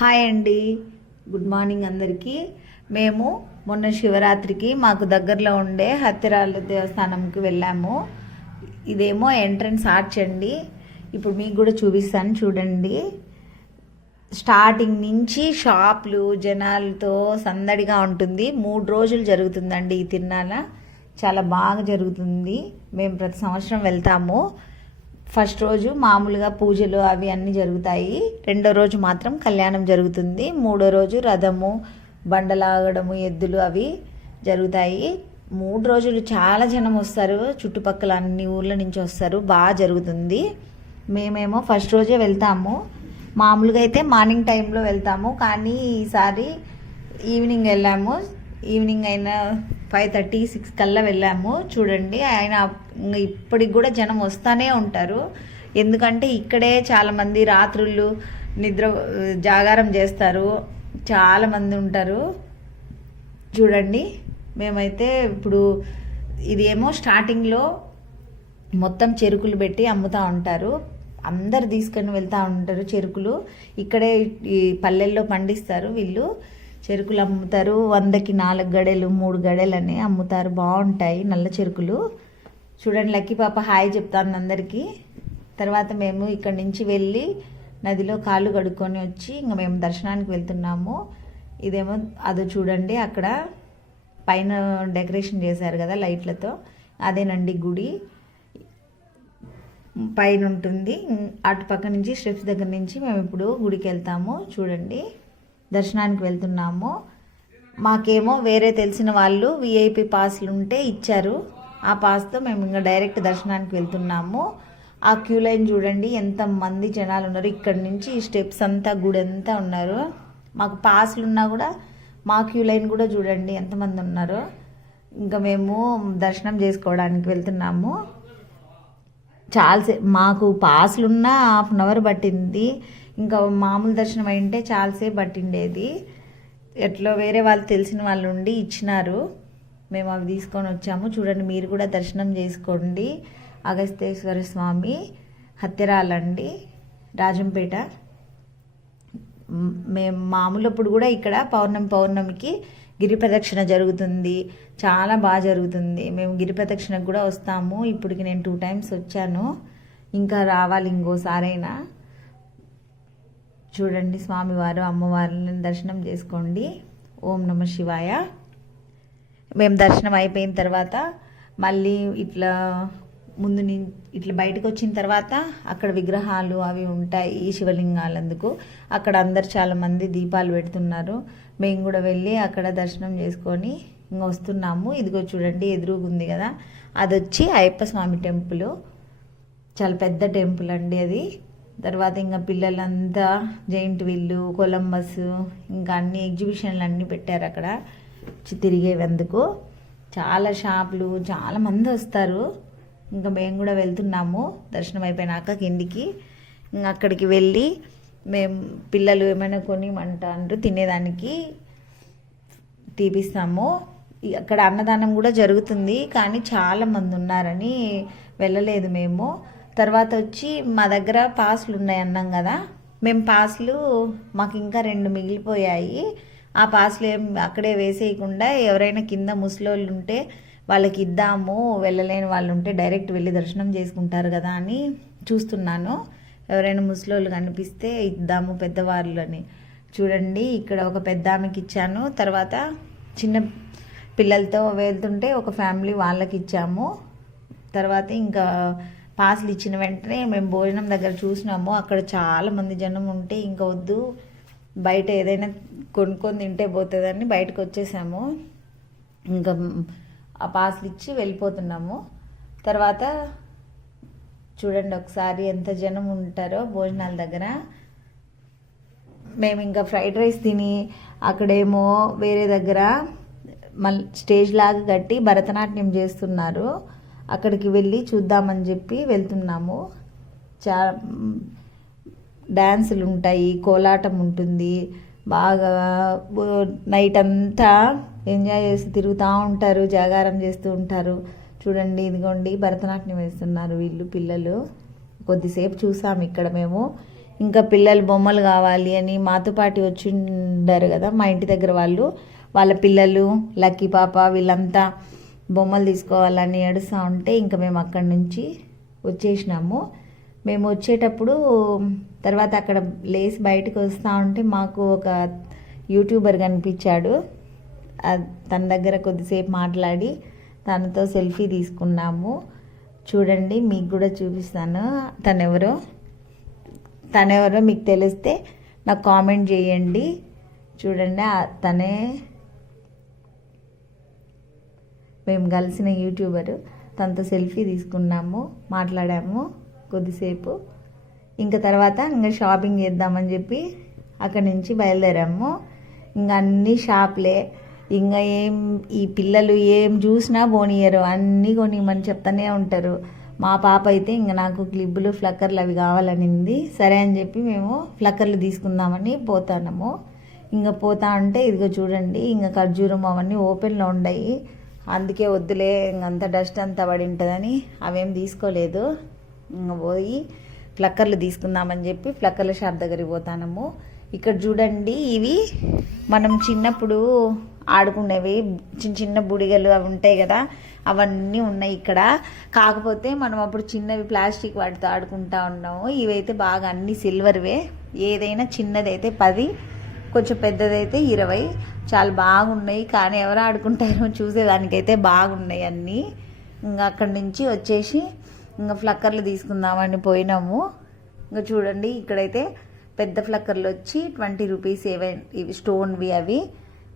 Hi అండి, good morning అందరికీ. మేము మొన్న శివరాత్రికి మాకు దగ్గరలో ఉండే హత్తిరాల దేవస్థానంకి వెళ్ళాము. ఇదేమో ఎంట్రన్స్ ఆర్చ్ అండి. ఇప్పుడు మీకు కూడా చూపిస్తాను చూడండి. స్టార్టింగ్ నుంచి షాపులు జనాలతో సందడిగా ఉంటుంది. 3 రోజులు జరుగుతుందండి ఈ తిరునాళ. చాలా బాగా జరుగుతుంది. మేము ప్రతి సంవత్సరం వెళ్తాము. ఫస్ట్ రోజు మామూలుగా పూజలు అవి అన్నీ జరుగుతాయి. రెండో రోజు మాత్రం కళ్యాణం జరుగుతుంది. మూడో రోజు రథము, బండలాగడము, ఎద్దులు అవి జరుగుతాయి. 3 రోజులు చాలా జనం వస్తారు. చుట్టుపక్కల అన్ని ఊర్ల నుంచి వస్తారు. బాగా జరుగుతుంది. మేమేమో ఫస్ట్ రోజే వెళ్తాము. మామూలుగా అయితే మార్నింగ్ టైంలో వెళ్తాము, కానీ ఈసారి ఈవినింగ్ వెళ్ళాము. ఈవినింగ్ అయినా 5:30, 6 కల్లా వెళ్ళాము. చూడండి, ఆయన ఇప్పటికి కూడా జనం వస్తూనే ఉంటారు. ఎందుకంటే ఇక్కడే చాలామంది రాత్రుళ్ళు జాగారం చేస్తారు. చాలామంది ఉంటారు. చూడండి, మేమైతే ఇప్పుడు ఇది ఏమో స్టార్టింగ్లో మొత్తం చెరుకులు పెట్టి అమ్ముతూ ఉంటారు. అందరు తీసుకొని వెళ్తూ ఉంటారు చెరుకులు. ఇక్కడే ఈ పల్లెల్లో పండిస్తారు వీళ్ళు. చెరుకులు అమ్ముతారు. 100కి 4 గడెలు 3 గడెలు అని అమ్ముతారు. బాగుంటాయి నల్ల చెరుకులు. చూడండి, లక్కీ పాప హాయ్ చెప్తాను అందరికీ. తర్వాత మేము ఇక్కడి నుంచి వెళ్ళి నదిలో కాళ్ళు కడుక్కొని వచ్చి ఇంకా మేము దర్శనానికి వెళ్తున్నాము. ఇదేమో అదో చూడండి, అక్కడ పైన డెకరేషన్ చేశారు కదా లైట్లతో, అదేనండి గుడి. పైన ఉంటుంది. అటు పక్క నుంచి స్టెప్స్ దగ్గర నుంచి మేము ఇప్పుడు గుడికి వెళ్తాము. చూడండి, దర్శనానికి వెళ్తున్నాము. మాకేమో వేరే తెలిసిన వాళ్ళు విఐపి పాస్లు ఉంటే ఇచ్చారు. ఆ పాస్తో మేము ఇంకా డైరెక్ట్ దర్శనానికి వెళ్తున్నాము. ఆ క్యూ లైన్ చూడండి, ఎంతమంది జనాలు ఉన్నారు. ఇక్కడి నుంచి స్టెప్స్ అంతా గుడి అంతా ఉన్నారు. మాకు పాస్లు ఉన్నా కూడా మా క్యూ లైన్ కూడా చూడండి ఎంతమంది ఉన్నారు. ఇంకా మేము దర్శనం చేసుకోవడానికి వెళ్తున్నాము. చాలాసేపు మాకు పాస్లున్నా 1/2 అవర్ పట్టింది. ఇంకా మామూలు దర్శనం అయింటే చాలాసేపు పట్టిండేది. ఎట్లా వేరే వాళ్ళు తెలిసిన వాళ్ళు ఉండి ఇచ్చినారు. మేము అవి తీసుకొని వచ్చాము. చూడండి, మీరు కూడా దర్శనం చేసుకోండి. అగస్తేశ్వర స్వామి హత్తిరాలండి, రాజంపేట. మేము మామూలప్పుడు కూడా ఇక్కడ పౌర్ణమికి గిరి ప్రదక్షిణ జరుగుతుంది. చాలా బాగా జరుగుతుంది. మేము గిరి ప్రదక్షిణకు కూడా వస్తాము. ఇప్పటికి నేను 2 టైమ్స్ వచ్చాను. ఇంకా రావాలి ఇంకోసారైనా. చూడండి, స్వామివారు అమ్మవారిని దర్శనం చేసుకోండి. ఓం నమ శివాయ. మేము దర్శనం అయిపోయిన తర్వాత మళ్ళీ ఇట్లా ఇట్లా బయటకు వచ్చిన తర్వాత అక్కడ విగ్రహాలు అవి ఉంటాయి, శివలింగాలు. అందుకు అక్కడ అందరు చాలామంది దీపాలు పెడుతున్నారు. మేము కూడా వెళ్ళి అక్కడ దర్శనం చేసుకొని ఇంకా వస్తున్నాము. ఇదిగో చూడండి, ఎదురుగుంది కదా, అది వచ్చి అయ్యప్ప స్వామి టెంపుల్. చాలా పెద్ద టెంపుల్ అండి అది. తర్వాత ఇంకా పిల్లలంతా జైంట్ వీళ్ళు, కొలంబస్, ఇంకా అన్ని ఎగ్జిబిషన్లు అన్నీ పెట్టారు అక్కడ తిరిగేందుకు. చాలా షాపులు, చాలామంది వస్తారు. ఇంకా మేము కూడా వెళ్తున్నాము దర్శనం అయిపోయినాక కిందికి. ఇంకా అక్కడికి వెళ్ళి మేము పిల్లలు ఏమైనా కొనిమంటారు తినేదానికి తీపిస్తాము. అక్కడ అన్నదానం కూడా జరుగుతుంది, కానీ చాలామంది ఉన్నారని వెళ్ళలేదు మేము. తర్వాత వచ్చి మా దగ్గర పాస్లు ఉన్నాయి అన్నాం కదా, మేము పాస్లు మాకు ఇంకా 2 మిగిలిపోయాయి. ఆ పాస్లు ఏం అక్కడే వేసేయకుండా ఎవరైనా కింద ముసలోళ్ళు ఉంటే వాళ్ళకి ఇద్దాము, వెళ్ళలేని వాళ్ళు ఉంటే డైరెక్ట్ వెళ్ళి దర్శనం చేసుకుంటారు కదా అని చూస్తున్నాను. ఎవరైనా ముసలోళ్ళు కనిపిస్తే ఇద్దాము పెద్దవాళ్ళు అని. చూడండి, ఇక్కడ ఒక పెద్ద ఆమెకి ఇచ్చాను. తర్వాత చిన్న పిల్లలతో వెళ్తుంటే ఒక ఫ్యామిలీ వాళ్ళకి ఇచ్చాము. తర్వాత ఇంకా పాస్లు ఇచ్చిన వెంటనే మేము భోజనం దగ్గర చూసినాము. అక్కడ చాలామంది జనం ఉంటే ఇంకా వద్దు, బయట ఏదైనా కొనుక్కొని తింటే పోతుందని బయటకు వచ్చేసాము. ఇంకా ఆ పాస్లు ఇచ్చి వెళ్ళిపోతున్నాము. తర్వాత చూడండి ఒకసారి ఎంత జనం ఉంటారో భోజనాల దగ్గర. మేము ఇంకా ఫ్రైడ్ రైస్ తిని అక్కడేమో వేరే దగ్గర మళ్ళీ స్టేజ్ లాగా కట్టి భరతనాట్యం చేస్తున్నారు. అక్కడికి వెళ్ళి చూద్దామని చెప్పి వెళ్తున్నాము. డ్యాన్సులు ఉంటాయి, కోలాటం ఉంటుంది. బాగా నైట్ అంతా ఎంజాయ్ చేసి తిరుగుతూ ఉంటారు, జాగారం చేస్తూ ఉంటారు. చూడండి, ఇదిగోండి భరతనాట్యం వేస్తున్నారు వీళ్ళు పిల్లలు. కొద్దిసేపు చూసాము ఇక్కడ మేము. ఇంకా పిల్లలు బొమ్మలు కావాలి అని మాతో పాటు వచ్చి ఉండారు కదా మా ఇంటి దగ్గర వాళ్ళ పిల్లలు లక్కీ పాప వీళ్ళంతా బొమ్మలు తీసుకోవాలని ఏడుస్తూ ఉంటే ఇంకా మేము అక్కడి నుంచి వచ్చేసినాము. మేము వచ్చేటప్పుడు తర్వాత అక్కడ లేసి బయటకు వస్తూ ఉంటే మాకు ఒక యూట్యూబర్ కనిపించాడు. తన దగ్గర కొద్దిసేపు మాట్లాడి తనతో సెల్ఫీ తీసుకున్నాము. చూడండి, మీకు కూడా చూపిస్తాను. తనెవరో మీకు తెలిస్తే నాకు కామెంట్ చేయండి. చూడండి, తనే మేము కలిసిన యూట్యూబరు. తనతో సెల్ఫీ తీసుకున్నాము, మాట్లాడాము కొద్దిసేపు. ఇంకా తర్వాత ఇంకా షాపింగ్ చేద్దామని చెప్పి అక్కడి నుంచి బయలుదేరాము. ఇంకా అన్ని షాప్లే. ఇంకా ఈ పిల్లలు ఏం చూసినా పోనీయరు, అన్నీ కొనిమని చెప్తానే ఉంటారు. మా పాప అయితే ఇంకా నాకు క్లిబ్బులు ఫ్లక్కర్లు అవి కావాలనింది. సరే అని చెప్పి మేము ఫ్లక్కర్లు తీసుకుందామని పోతాము. ఇంకా పోతా అంటే ఇదిగో చూడండి, ఇంకా ఖర్జూరం అవన్నీ ఓపెన్లో ఉన్నాయి. అందుకే వద్దులే, ఇంకంత డస్ట్ అంతా పడి ఉంటుందని అవేం తీసుకోలేదు. ఇంకా పోయి ఫ్లక్కర్లు తీసుకుందామని చెప్పి ఫ్లక్కర్ల షాప్ దగ్గరికి పోతాము. ఇక్కడ చూడండి, ఇవి మనం చిన్నప్పుడు ఆడుకునేవి చిన్న చిన్న బుడిగలు అవి ఉంటాయి కదా, అవన్నీ ఉన్నాయి ఇక్కడ. కాకపోతే మనం అప్పుడు చిన్నవి ప్లాస్టిక్ వాటితో ఆడుకుంటా ఉన్నాము. ఇవైతే బాగా అన్ని సిల్వర్వే. ఏదైనా చిన్నదైతే 10, కొంచెం పెద్దదైతే 20. చాలా బాగున్నాయి, కానీ ఎవరు ఆడుకుంటారో చూసేదానికైతే బాగున్నాయి అన్నీ. ఇంకా అక్కడి నుంచి వచ్చేసి ఇంకా ఫ్లక్కర్లు తీసుకుందామని పోయినాము. ఇంకా చూడండి, ఇక్కడైతే పెద్ద ఫ్లక్కర్లు వచ్చి 20 రూపీస్. ఇవి స్టోన్వి, అవి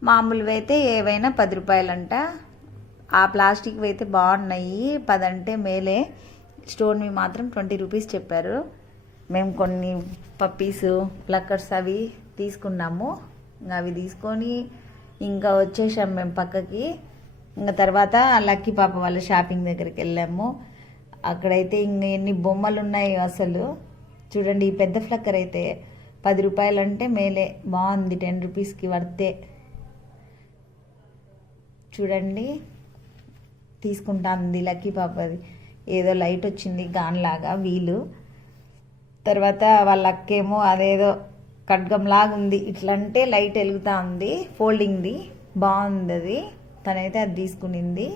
మామూలువి అయితే ఏవైనా 10 రూపాయలంట. ఆ ప్లాస్టిక్వి అయితే బాగున్నాయి, 10 అంటే మేలే. స్టోన్వి మాత్రం 20 రూపీస్ చెప్పారు. మేము కొన్ని పప్పీసు ఫ్లక్కర్స్ అవి తీసుకున్నాము. ఇంకా అవి తీసుకొని ఇంకా వచ్చేసాం మేము పక్కకి. ఇంకా తర్వాత లక్కీ పాప వాళ్ళ షాపింగ్ దగ్గరికి వెళ్ళాము. అక్కడైతే ఇంకా ఎన్ని బొమ్మలు ఉన్నాయో అసలు. చూడండి, ఈ పెద్ద ఫ్లక్కర్ అయితే 10 రూపాయలంటే మేలే, బాగుంది. 10 రూపీస్కి వర్తే. చూడండి, తీసుకుంటాంది లక్కీ పాపది. ఏదో లైట్ వచ్చింది గాన్లాగా వీలు. తర్వాత వాళ్ళ అక్కేమో అదేదో ఖడ్గంలాగా ఉంది, ఇట్లంటే లైట్ వెలుగుతూ ఉంది, ఫోల్డింగ్ది బాగుంది అది. తనైతే అది తీసుకునింది.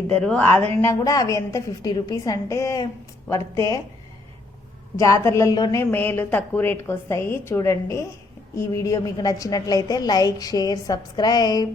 ఇద్దరు అదైనా కూడా అవి ఎంత 50 రూపీస్ అంటే వర్తే. జాతరలలోనే మేలు, తక్కువ రేట్కి వస్తాయి. చూడండి, ఈ వీడియో మీకు నచ్చినట్లయితే లైక్, షేర్, సబ్స్క్రైబ్.